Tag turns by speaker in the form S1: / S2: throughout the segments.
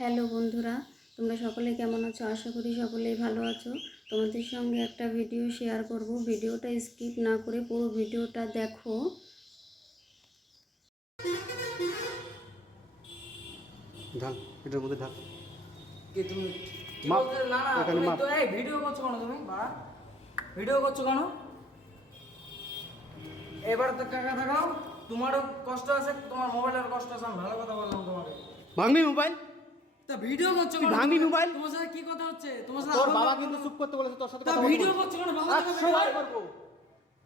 S1: Hello বন্ধুরা তোমরা সকলে কেমন আছো? আশা করি সকলেই ভালো আছো। তোমাদের সঙ্গে একটা ভিডিও শেয়ার করব। ভিডিওটা স্কিপ না করে পুরো ভিডিওটা দেখো।
S2: ঢাল এটার মধ্যে ঢাল।
S3: কি তুমি? না না
S2: এখানে
S3: এই ভিডিও করছ কেন তুমি? বাড়া ভিডিও করছ কেন? এবার তো কাকা থাকাও তোমারও কষ্ট আছে তোমার মোবাইলের কষ্ট আছে আমি ভালো কথা বললাম তোমাকে।
S2: ভাঙবি মোবাইল
S3: তা ভিডিও করছ
S2: তুই
S3: কেন?
S2: ভাঙবি মোবাইল?
S3: তোমার সাথে কি কথা হচ্ছে? তোমার সাথে
S2: তোর বাবা কিন্তু চুপ করতে বলেছে তোর সাথে কথা
S3: ভিডিও করছ কেন? বাবা
S2: বার করব।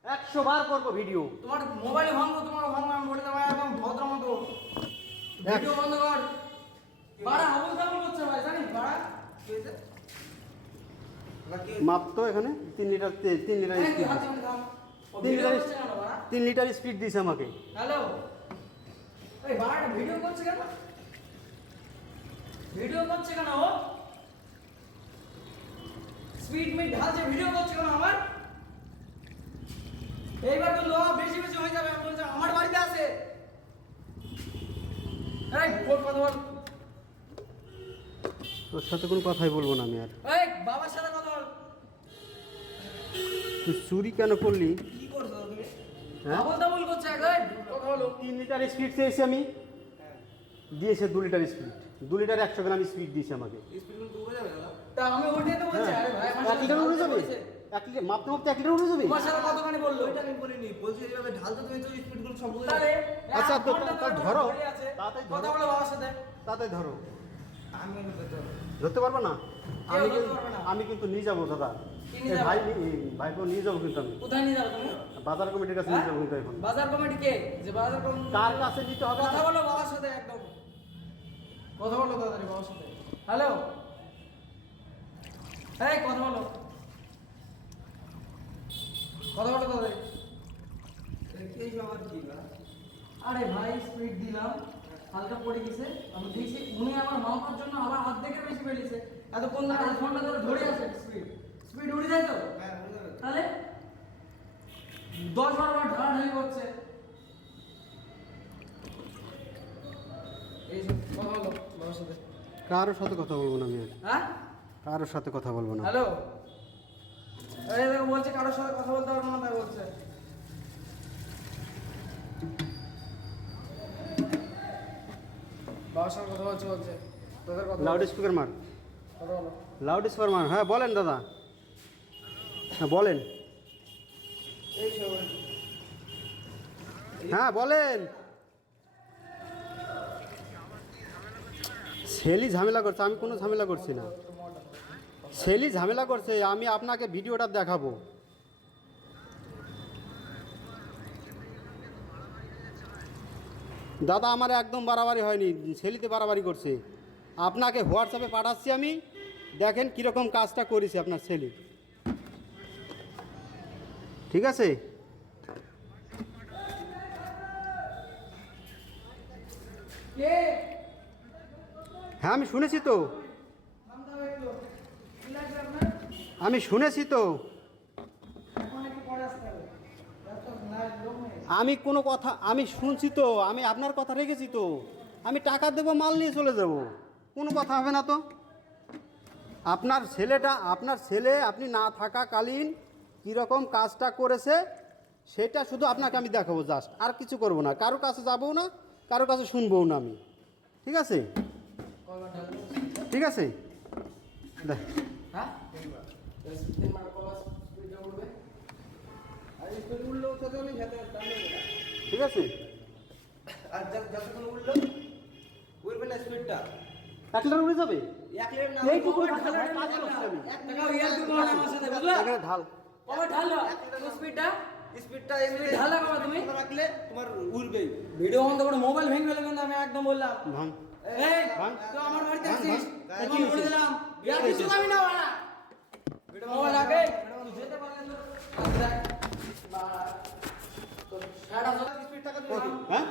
S2: একশো বার করব ভিডিও
S3: তোমার মোবাইল ভাঙবো তোমার ভাঙবো আমি বলে দেবো একদম ভদ্র মতো। ভিডিও বন্ধ কর। বাড়া আবুল তাবুল করছে ভাই জানিস? বাড়া
S2: মাপ তো এখানে তিন লিটার তিন লিটার স্পিড তিন লিটার তিন লিটার স্পিড দিছে আমাকে।
S3: হ্যালো এই বাড়াটা ভিডিও করছে কেন? ভিডিও করছে কেন ও? স্পিড মিট ঢালছে ভিডিও করছে কেন আমার? এইবার তো লোহা বেশি বেশি হয়ে যাবে বলছি আমার বাড়িতে আছে। এই ফোন কথা বল।
S2: তোর সাথে কোনো কথাই বলব না আমি আর।
S3: এই বাবার সাথে কথা বল।
S2: তুই চুরি কেন করলি?
S3: কি করছ তুমি?
S2: হ্যাঁ?
S3: করছে এক কথা বলো।
S2: তিন লিটার স্পিড চেয়েছি আমি। দিয়েছে দু লিটার স্পিড দু লিটার একশো গ্রাম স্পিড দিয়েছে আমাকে।
S3: আমি ওইটাই তো বলছি আরে ভাই আমার
S2: হ্যাঁ। এক লিটার উড়ে যাবে? এক লিটার মাপতে মাপতে এক লিটার উড়ে যাবে?
S3: কতখানি বলল?
S4: আমি বলিনি বলছি এইভাবে ঢালতে তুমি তো স্পিড সব
S2: আচ্ছা, তো-
S3: ঘণ্টা
S2: তো
S3: ধরে
S2: ধরো। তাড়াতাড়ি
S3: কথা বলো বাবার সাথে।
S2: তাতে ধরো।
S4: আমি?
S2: ধরতে পারব না। আমি কিন্তু আমি কিন্তু নিয়ে যাব দাদা? ভাই নি- নিয়ে যাব কিন্তু আমি।
S3: কোথায় নিয়ে যাবে তুমি?
S2: বাজার কমিটির কাছে নিয়ে যাব কিন্তু এখন।
S3: হ্যাঁ? বাজার কমিটি কে? যে বাজার কমিটি
S2: কার কাছে নিতে হবে
S3: কথা? বলো বাবার সাথে একদম। কথা বলো তাড়াতাড়ি বাবার সাথে। হ্যালো এই কথা বলো। কথা বলো তাড়াতাড়ি।
S4: এই সব কি
S3: আরে ভাই স্পিড দিলাম। হালকা পড়ে গেছে। আমি দেখছি উনি আমার মাপার জন্য আবার অর্ধেকের বেশি বেরিয়েছে এতক্ষণ ধরে আধ ঘণ্টা ধরে ধরে আছে স্পিড স্পিড উড়ে যায় তো?
S4: হ্যাঁ,
S3: তাহলে? দশ বারো বার ঢালাঢালি করছে। এই কথা হলো সাথে।
S2: কারোর সাথে কথা বলব না আমি
S3: হ্যাঁ?
S2: কারোর সাথে কথা বলব না।
S3: হ্যালো? এই দেখো বলছে কারোর সাথে কথা বলতে পারব না তাই বলছে। বাবার সঙ্গে কথা বলছে বলছে। তোদের কথা
S2: লাউড স্পিকার মার।
S3: কথা
S2: লাউড স্পিকার মার। হ্যাঁ বলেন দাদা। হ্যাঁ বলেন। হ্যাঁ বলেন। ছেলি ঝামেলা করছে, আমি কোনো ঝামেলা করছি না। ছেলি ঝামেলা করছে, আমি আপনাকে ভিডিওটা দেখাবো। দাদা, আমার একদম বাড়াবাড়ি হয়নি, ছেলিতে বাড়াবাড়ি করছে। আপনাকে হোয়াটসঅ্যাপে পাঠাচ্ছি আমি, দেখেন কীরকম কাজটা করেছি আপনার ছেলে। ঠিক আছে?
S3: কে?
S2: হ্যাঁ আমি শুনেছি তো। আমি শুনেছি তো। আমি কোনো কথা, আমি শুনছি তো, আমি আপনার কথা রেখেছি তো। আমি টাকা দেবো, মাল নিয়ে চলে যাব। কোনো কথা হবে না তো। আপনার ছেলেটা, আপনার ছেলে আপনি না থাকাকালীন কীরকম কাজটা করেছে, সেটা শুধু আপনাকে আমি দেখাবো জাস্ট আর কিছু করব না। কারও কাছে যাবও না, কারও কাছে শুনবও না আমি। ঠিক আছে? ঠিক আছে? দেখ
S3: হ্যাঁ।
S2: ঠিক আছে?
S4: আর যতক্ষণ উঠল উঠবে না স্পিডটা
S2: এক লিটার উড়ে যাবে? এইটুকু ঢালা
S4: ঢালা
S3: স্পিডটা
S4: স্পিডটা এমনি
S3: ঢালা তুমি?
S4: রাখলে তোমার উঠবেই
S3: ভিডিও বন্ধ করে মোবাইল ভেঙে ফেলে কিন্তু আমি একদম বললাম।
S2: ভাঙ।
S3: আমার বাড়িতে আসিস? বলে দিলাম ইয়ার কিছু
S2: হয়েছে?
S3: না বাড়া। মোবাইল আগে যেতে পারলে
S2: হ্যাঁ?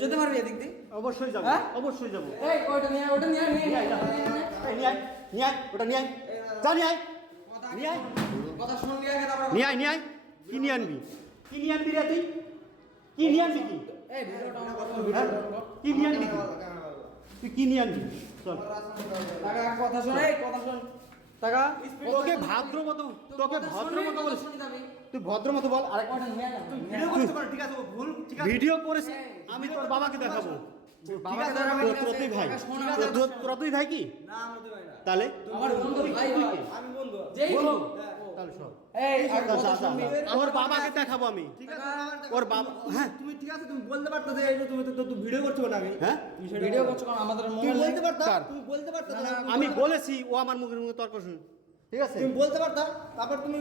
S3: যেতে পারবি এদিক দিয়ে?
S2: অবশ্যই যাব
S3: হ্যাঁ?
S2: অবশ্যই যাব।
S3: ওটা নিয়ে আয়,
S2: যা নিয়ে আয়।
S3: কথা শুনবি তারপর
S2: নিয়ে আয় নিয়ে আয়। কি নিয়ে আনবি? কি নিয়ে আনবি রে তুই কি নিয়ে আনবি কি
S3: এই ভিডিওটা আমার কথা
S2: হ্যাঁ? কি নিয়ে আনবি তুই কি নিয়ে আনবি চল
S3: কথা শোন এই কথা শোন। টাকা
S2: তোকে ভদ্র মতো তোকে ভদ্র মতো বল তুই ভদ্র মতো বল আরেক
S3: কটা নিয়ে না
S4: ভিডিও করতে পারো ঠিক আছে ও ভুল ঠিক আছে।
S2: ভিডিও করেছি আমি তোর বাবাকে দেখাবো। তোর- তুই ভাই। তুই কি?
S4: না আমাদের ভাই
S2: তাহলে?
S3: বন্ধু
S2: ওর বাবাকে দেখাবো আমি। ওর বাবা হ্যাঁ।
S4: তুমি ঠিক আছে তুমি বলতে পারতো যে এই তুমি তো তো ভিডিও করছ না আগে
S2: হ্যাঁ
S3: ভিডিও করছ কারণ আমাদের মোবাইল
S4: বলতে পারতা? তুমি বলতে পারতা
S3: না, না,
S2: আমি বলেছি ও আমার মুখের মুখে তর্ক শুন। ঠিক আছে?
S4: তুমি বলতে পারতা? তারপর তুমি।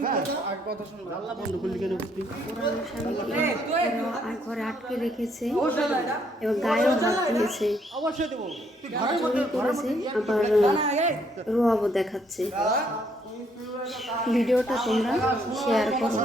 S3: কথা শুনবি।
S2: আল্লাহ বন্ধ করলি কেন? বুঝলি
S1: ওরা আমার স্বামীকে
S3: এই, তুই-
S1: ওরা আর ঘরে আটকে রেখেছে।
S3: অবশ্যই না এটা?
S1: এবং গায়েও হাত দিয়েছে।
S2: অবশ্যই দেবো। তুই ঘরের মধ্যে
S1: চুরি
S2: ঘরের
S1: করেছে
S2: মধ্যে
S1: আবার রোয়াবও দেখাচ্ছে। ভিডিওটা তোমরা শেয়ার করো।